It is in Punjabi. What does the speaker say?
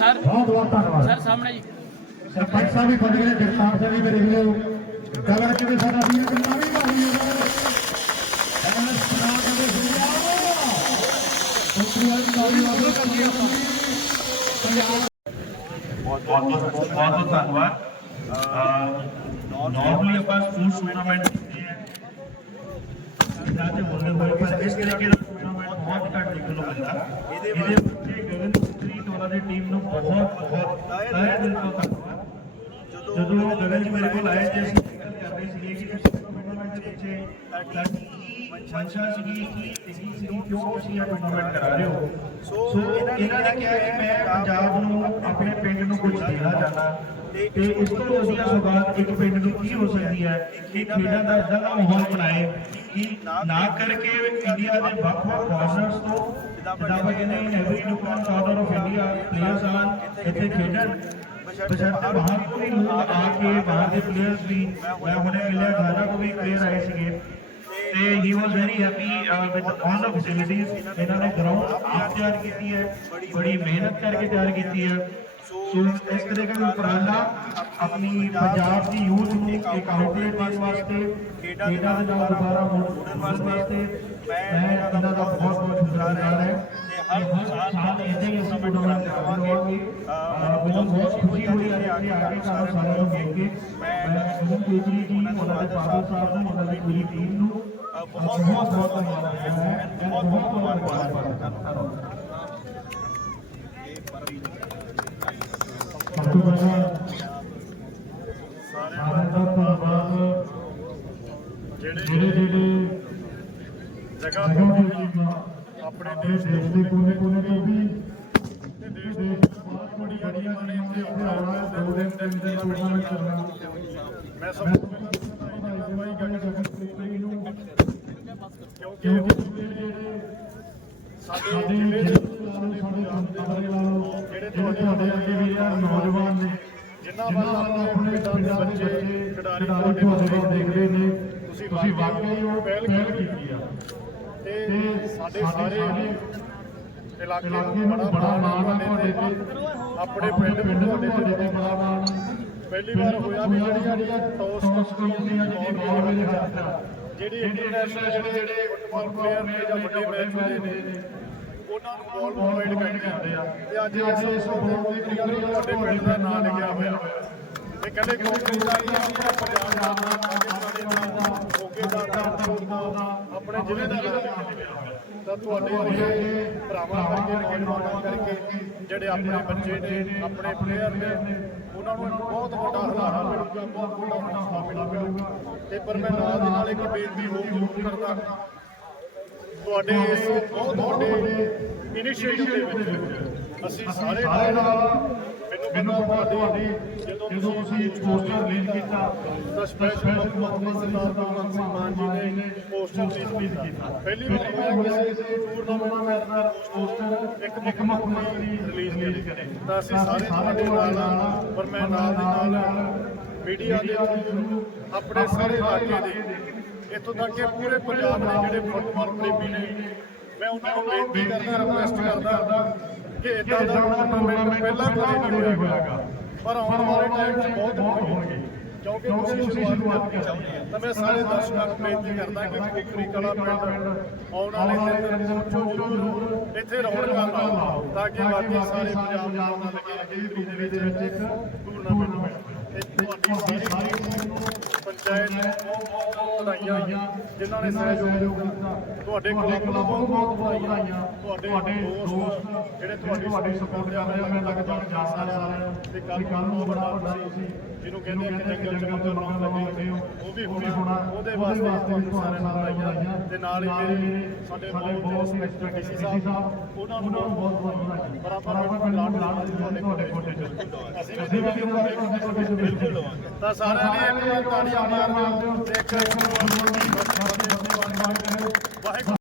ਸਰ। ਬਹੁਤ ਬਹੁਤ ਧੰਨਵਾਦ। ਸਰ ਸਾਹਮਣੇ ਜੀ। ਸਰਪੰਚ ਸਾਹਿਬ ਵੀ ਪਹੁੰਚ ਗਏ ਜਗਤਾਰ ਸਿੰਘ ਜੀ ਮੇਰੇ ਵੀਰੋ ਗੱਲ ਵਿੱਚ ਵੀ ਸਾਡਾ ਵੀਰ ਕਿੰਨਾ ਵੀ ਭਾਰੀ ਹੋ ਗਿਆ ਐਸ ਤਰ੍ਹਾਂ ਦੇ ਸੁਣਿਆ ਉਤਰੀ ਵਾਲੀ ਕਾਲੀ ਵਾਲੀ ਪੰਜਾਬ ਬਹੁਤ ਬਹੁਤ ਬਹੁਤ ਬਹੁਤ ਧੰਨਵਾਦ। ਨਾਰਮਲੀ ਆਪਾਂ ਸਪੋਰਟਸ ਟੂਰਨਾਮੈਂਟ ਕਰਦੇ ਆ ਜ਼ਿਆਦਾ ਹੁੰਦੇ ਹੋਏ ਪਰ ਇਸ ਤਰੀਕੇ ਦਾ ਟੂਰਨਾਮੈਂਟ ਬਹੁਤ ਘੱਟ ਦੇਖਣ ਨੂੰ ਮਿਲਦਾ ਇਹਦੇ ਵਿੱਚ ਗਗਨਪ੍ਰੀਤ ਉਹਨਾਂ ਦੀ ਟੀਮ ਨੂੰ ਬਹੁਤ ਬਹੁਤ ਤਹਿ ਦਿਲ ਤੋਂ ਧੰਨਵਾਦ। ਜਦੋਂ ਗਗਨ ਜੀ ਮੇਰੇ ਕੋਲ ਆਏ ਤੇ ਅਸੀਂ ਗੱਲ ਕਰ ਰਹੇ ਸੀਗੇ ਕਿ ਇਸ ਟੂਰਨਾਮੈਂਟ ਦੇ ਵਿੱਚ ਸਾਡੀ ਮਨਸ਼ਾ ਸੀਗੀ ਕਿ ਤੁਸੀਂ ਸੀਗੀ ਕਿਉਂ ਤੁਸੀਂ ਇਹ ਟੂਰਨਾਮੈਂਟ ਕਰਾ ਰਹੇ ਹੋ? ਸੋ ਇਹਨਾਂ ਨੇ ਕਿਹਾ ਕਿ ਮੈਂ ਪੰਜਾਬ ਨੂੰ ਆਪਣੇ ਪਿੰਡ ਨੂੰ ਕੁਝ ਦੇਣਾ ਚਾਹੁੰਦਾ। ਤੇ ਇਸ ਤੋਂ ਵਧੀਆ ਸੁਗਾਤ ਇੱਕ ਪਿੰਡ ਨੂੰ ਕੀ ਹੋ ਸਕਦੀ ਹੈ? ਕਿ ਖੇਡਾਂ ਦਾ ਇਦਾਂ ਦਾ ਮਾਹੌਲ ਬਣਾਏ ਕਿ ਨਾ ਕਰਕੇ ਇੰਡੀਆ ਦੇ ਵੱਖ-ਵੱਖ ਕਾਰਨਰਸ ਤੋਂ, ਜਿੱਦਾਂ ਆਪਾਂ ਕਹਿੰਦੇ ਹਾਂ every nook and corner of India players ਆਣ ਇੱਥੇ ਖੇਡਣ। ਬਸ਼ਰਤੇ ਬਾਹਰ ਤੋਂ ਵੀ ਲੋਕ ਆ ਕੇ ਬਾਹਰ ਦੇ ਪਲੇਅਰਸ ਵੀ, ਮੈਂ ਹੁਣੇ ਮਿਲਿਆ ਘਾਨਾ ਤੋਂ ਵੀ ਪਲੇਅਰ ਆਏ ਸੀਗੇ। ਤੇ he was very happy with all the facilities ਇਹਨਾਂ ਨੇ ਗਰਾਊਂਡ ਆਪ ਤਿਆਰ ਕੀਤੀ ਹੈ, ਬੜੀ ਮਿਹਨਤ ਕਰਕੇ ਤਿਆਰ ਕੀਤੀ ਹੈ। ਸੋ ਇਸ ਤਰੀਕੇ ਦਾ ਉਪਰਾਲਾ ਆਪਣੀ ਪੰਜਾਬ ਦੀ ਯੂਥ ਨੂੰ ਇੱਕ ਆਊਟਲੈਟ ਦੇਣ ਵਾਸਤੇ ਖੇਡਾਂ ਦੇ ਨਾਲ ਦੁਬਾਰਾ ਮੁੜਨ ਵਾਸਤੇ ਮੈਂ ਇਹਨਾਂ ਦਾ ਬਹੁਤ ਬਹੁਤ ਸ਼ੁਕਰਾਨਾ ਹੈ। ਤੇ ਹਰ ਸਾਲ ਇਦਾਂ ਹੀ ਅਸੀਂ ਟੂਰਨਾਮੈਂਟ ਕਰਾਵਾਂਗੇ। ਮੈਨੂੰ ਬਹੁਤ ਖੁਸ਼ੀ ਹੋਈ ਹੈ ਕਿ ਆ ਕੇ ਸਾਨੂੰ ਸਾਰਿਆਂ ਨੂੰ ਮਿਲ ਕੇ। ਮੈਂ ਅਮਨ ਕੇਜਰੀ ਜੀ ਉਹਨਾਂ ਦੇ ਫਾਦਰ ਸਾਹਿਬ ਨੂੰ ਉਹਨਾਂ ਦੀ ਪੂਰੀ ਟੀਮ ਨੂੰ ਬਹੁਤ ਬਹੁਤ ਧੰਨਵਾਦ। ਹਾਂ ਬਹੁਤ ਬਹੁਤ ਧੰਨਵਾਦ ਸਭ ਤੋਂ ਪਹਿਲਾਂ ਸਾਰਿਆਂ ਦਾ ਧੰਨਵਾਦ ਜਿਹੜੇ ਜਿਹੜੇ ਜਗ੍ਹਾ ਆਪਣੇ ਦੇਸ਼ ਦੇ ਕੋਨੇ ਕੋਨੇ ਤੋਂ ਵੀ ਦੇਸ਼ ਦੇ ਬਹੁਤ ਬੜੀ ਟੀਮਾਂ ਦੇ ਉੱਤੇ ਆਉਣਾ। ਦੋ ਦਿਨ ਤਿੰਨ ਦਿਨ ਟੂਰਨਾਮੈਂਟ ਚੱਲਣਾ ਮੈਂ ਸਭ ਤੋਂ ਪਹਿਲਾਂ ਭਾਈ ਗਗਨ ਜੀ ਨੂੰ ਕਿਉਂਕਿ ਜਿਹੜੇ ਸਾਡੇ ਜ਼ਿਲ੍ਹੇ ਦੇ ਦੇ ਜਿਹੜੇ ਤੁਹਾਡੇ ਅੱਗੇ ਵੀ ਨੌਜਵਾਨ ਨੇ ਜਿਨ੍ਹਾਂ ਵੱਲ ਆਪਣੇ ਪਿੰਡਾਂ ਦੇ ਬੱਚੇ ਖਿਡਾਰੀ ਤੁਹਾਡੇ ਵੱਲ ਦੇਖਦੇ ਨੇ। ਤੁਸੀਂ ਵਾਕਈ ਉਹ ਪਹਿਲ ਕੀਤੀ ਆ। ਤੇ ਸਾਡੇ ਸਾਰੇ ਇਲਾਕੇ ਨੂੰ ਬੜਾ ਮਾਣ ਆ ਤੁਹਾਡੇ ਤੇ। ਆਪਣੇ ਪਿੰਡ ਪਿੰਡ ਤੁਹਾਡੇ ਤੇ ਬੜਾ ਮਾਣ ਪਹਿਲੀ ਵਾਰ ਹੋਇਆ ਵੀ ਜਿਹੜੀਆਂ ਟੌਸ ਕੰਪਨੀਆਂ ਦੀ ਬਾਲ ਮੇਰੇ ਹੱਥ ਆ ਜਿਹੜੀ ਇੰਟਰਨੈਸ਼ਨਲ ਜਿਹੜੇ ਜਿਹੜੇ ਫੁੱਟਬਾਲ ਪਲੇਅਰ ਨੇ ਜਾਂ ਵੱਡੇ ਮੈਚ ਹੁੰਦੇ ਨੇ ਉਹਨਾਂ ਨੂੰ ਬਾਲ ਪ੍ਰੋਵਾਈਡ ਕਰਦੇ ਆ। ਤੇ ਅੱਜ ਇਸ ਬਾਲ ਦੀ ਕਰੀਅਰ ਤੁਹਾਡੇ ਪਿੰਡ ਦਾ ਨਾਮ ਲਿਖਿਆ ਹੋਇਆ। ਇਹ ਕਹਿੰਦੇ ਕੰਪਨੀ ਦਾ ਹੀ ਆਪਣਾ ਪੰਜਾਬ ਦਾ ਪਾਕਿਸਤਾਨ ਦਾ ਹੋਕੇ ਦਾ ਦਾ ਆਪਣੇ ਜ਼ਿਲ੍ਹੇ ਦਾ ਨਾਮ ਲਿਖਿਆ ਹੋਇਆ ਤਾਂ ਤੁਹਾਡੇ ਵਰਗੇ ਭਰਾਵਾਂ ਕਰਕੇ ਨੌਜਵਾਨਾਂ ਕਰਕੇ ਜਿਹੜੇ ਆਪਣੇ ਬੱਚੇ ਨੇ ਆਪਣੇ ਪਲੇਅਰ ਨੇ ਉਹਨਾਂ ਨੂੰ ਇੱਕ ਬਹੁਤ ਵੱਡਾ ਹਜ਼ਾਰਾ ਮਿਲੂਗਾ ਬਹੁਤ ਵੱਡਾ ਹੌਸਲਾ ਮਿਲੂਗਾ। ਤੇ ਪਰ ਮੈਂ ਨਾਲ ਦੀ ਨਾਲ ਇੱਕ ਬੇਨਤੀ ਹੋਰ ਜ਼ਰੂਰ ਕਰਦਾ। ਤੁਹਾਡੇ ਇਸ ਬਹੁਤ ਵੱਡੇ ਇਨੀਸ਼ੀਏਟਿਵ ਦੇ ਵਿੱਚ ਅਸੀਂ ਸਾਰੇ ਨਾਲ ਮੈਨੂੰ ਪਤਾ ਤੁਹਾਡੀ ਜਦੋਂ ਤੁਸੀਂ ਪੋਸਟਰ ਰਿਲੀਜ਼ ਕੀਤਾ ਤਾਂ ਸਪੈਸ਼ਲ ਮੁਹੰਮਦ ਸਰਦਾਰ ਭਗਵੰਤ ਸਿੰਘ ਮਾਨ ਜੀ ਨੇ ਪੋਸਟਰ ਰਿਲੀਜ਼ ਕੀਤਾ। ਪਹਿਲੀ ਵਾਰ ਮੈਂ ਕਿਸੇ ਟੂਰਨਾਮੈਂਟ ਦਾ ਪੋਸਟਰ ਇੱਕ ਇੱਕ ਮੁੱਖ ਮੰਤਰੀ ਰਿਲੀਜ਼ ਕਰੇ। ਤਾਂ ਅਸੀਂ ਸਾਰੇ ਤੁਹਾਡੇ ਨਾਲ ਪਰ ਮੈਂ ਨਾਲ ਦੀ ਨਾਲ ਮੀਡੀਆ ਦੇ ਥਰੂ ਆਪਣੇ ਸਾਰੇ ਇਲਾਕੇ ਦੇ ਇੱਥੋਂ ਤੱਕ ਕਿ ਪੂਰੇ ਪੰਜਾਬ ਦੇ ਜਿਹੜੇ ਫੁੱਟਬਾਲ ਪ੍ਰੇਮੀ ਨੇ ਮੈਂ ਉਹਨਾਂ ਨੂੰ ਬੇਨਤੀ ਕਰਦਾ ਰਿਕੁਐਸਟ ਕਰਦਾ ਕਿ ਇਦਾਂ ਦਾ ਟੂਰਨਾਮੈਂਟ ਪਹਿਲਾਂ ਕਦੇ ਨਹੀਂ ਹੋਇਆਗਾ ਪਰ ਆਉਣ ਵਾਲੇ ਟਾਈਮ 'ਚ ਬਹੁਤ ਹੋਣਗੇ। ਕਿਉਂਕਿ ਤੁਸੀਂ ਸ਼ੁਰੂਆਤ ਕੀਤੀ ਤਾਂ ਮੈਂ ਸਾਰੇ ਦਰਸ਼ਕਾਂ ਨੂੰ ਬੇਨਤੀ ਕਰਦਾ ਕਿ ਫੁਕਰੀ ਕਲਾ ਪਿੰਡ ਆਉਣ ਵਾਲੇ ਦਿਨ ਪਹੁੰਚੋ ਜ਼ਰੂਰ ਇੱਥੇ ਰੌਣਕਾਂ ਲਾਓ ਤਾਂ ਕਿ ਬਾਕੀ ਸਾਰੇ ਪੰਜਾਬ ਨੂੰ ਪਤਾ ਲੱਗੇ ਕਿ ਵੀ ਦੇ ਵਿੱਚ ਇੱਕ ਟੂਰਨਾਮੈਂਟ ਤੇ ਤੁਹਾਡੀ ਸਾਰੀ ਪੰਚਾਇਤ ਨੂੰ ਬਹੁਤ ਬਹੁਤ ਵਧਾਈਆਂ ਜਿਨ੍ਹਾਂ ਨੇ ਸਹਿਯੋਗ ਦਿੱਤਾ। ਤੁਹਾਡੇ ਕਲੱਬ ਨੂੰ ਬਹੁਤ ਬਹੁਤ ਵਧਾਈਆਂ ਤੁਹਾਡੇ ਦੋਸਤ ਜਿਹੜੇ ਤੁਹਾਡੀ ਸਪੋਰਟ ਕਰ ਰਹੇ ਮੈਂ ਲਗਭਗ ਜਾਣਦਾ ਸਾਰਿਆਂ ਤੇ ਕੱਲ ਨੂੰ। ਬੜਾ ਵੱਡਾ ਤੁਸੀਂ ਜਿਹਨੂੰ ਕਹਿੰਦੇ ਆ ਕਿ ਜੰਗਲ ਜੰਗਲ ਤੋਂ ਲਾਉਣ ਲੱਗੇ ਹੋ ਉਹ ਵੀ ਹੋਣਾ ਉਹਦੇ ਵਾਸਤੇ ਤੁਹਾਨੂੰ ਸਾਰਿਆਂ ਨਾਲ ਵਧਾਈਆਂ। ਤੇ ਨਾਲ ਹੀ ਮੇਰੇ ਸਾਡੇ ਬਹੁਤ ਮਿਸਟਰ ਡੀਸੀ ਸਾਹਿਬ ਉਹਨਾਂ ਨੂੰ ਬਹੁਤ ਬਹੁਤ ਵਧਾਈਆਂ। ਬਰਾਬਰ ਮੈਂ ਲਾਡ ਲਾਡ ਤੁਹਾਡੇ ਕੋਟੇ ਚ ਅਸੀਂ ਵੀ ਤੁਹਾਡੇ ਬਿਲਕੁਲ ਲਵਾਂਗੇ। ਤਾਂ ਸਾਰਿਆਂ ਨੇ ਇੱਕ ਵਾਰ ਤਾੜੀਆਂ ਮਾਰਨੀਆਂ ਤੇ ਇੱਕ ਵਾਹਿਗੁਰੂ ਕੀ ਬਾਤ ਹੈ